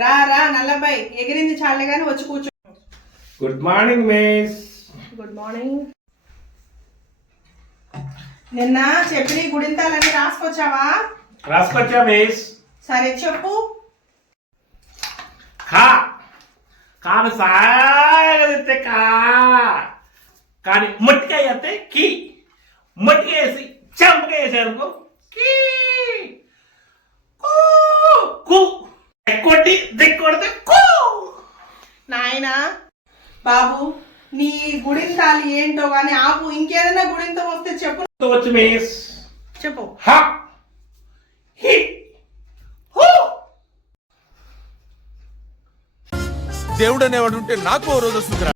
రా రా నల్లబ్బాయి ఎగిరింది చాలే గాని వచ్చి కూర్చో. Good morning miss. Good morning. నిన్న చెప్పి గుడింతాలన్నీ రాసుకొచ్చావా? రాసుకొచ్చా మిస్. సరే చెప్పు. కా కాను సాగదితే కా కానీ మొట్టికాయ అయితే కీ మొట్టికాయ వేసి చెంపకాయ వేసారనుకో కీ కు కొట్టి దిక్కొడితే కూ. నాయనా బాబు నీ గుడింతాలు ఏంటో గాని ఆపు. ఇంకేదైనా గుడింతం వస్తే చెప్పు. వచ్చు మిస్. చెప్పు. హ హి హూ. దేవుడు అనేవాడు ఉంటే నాకు ఓ రోజు వస్తుందిరా.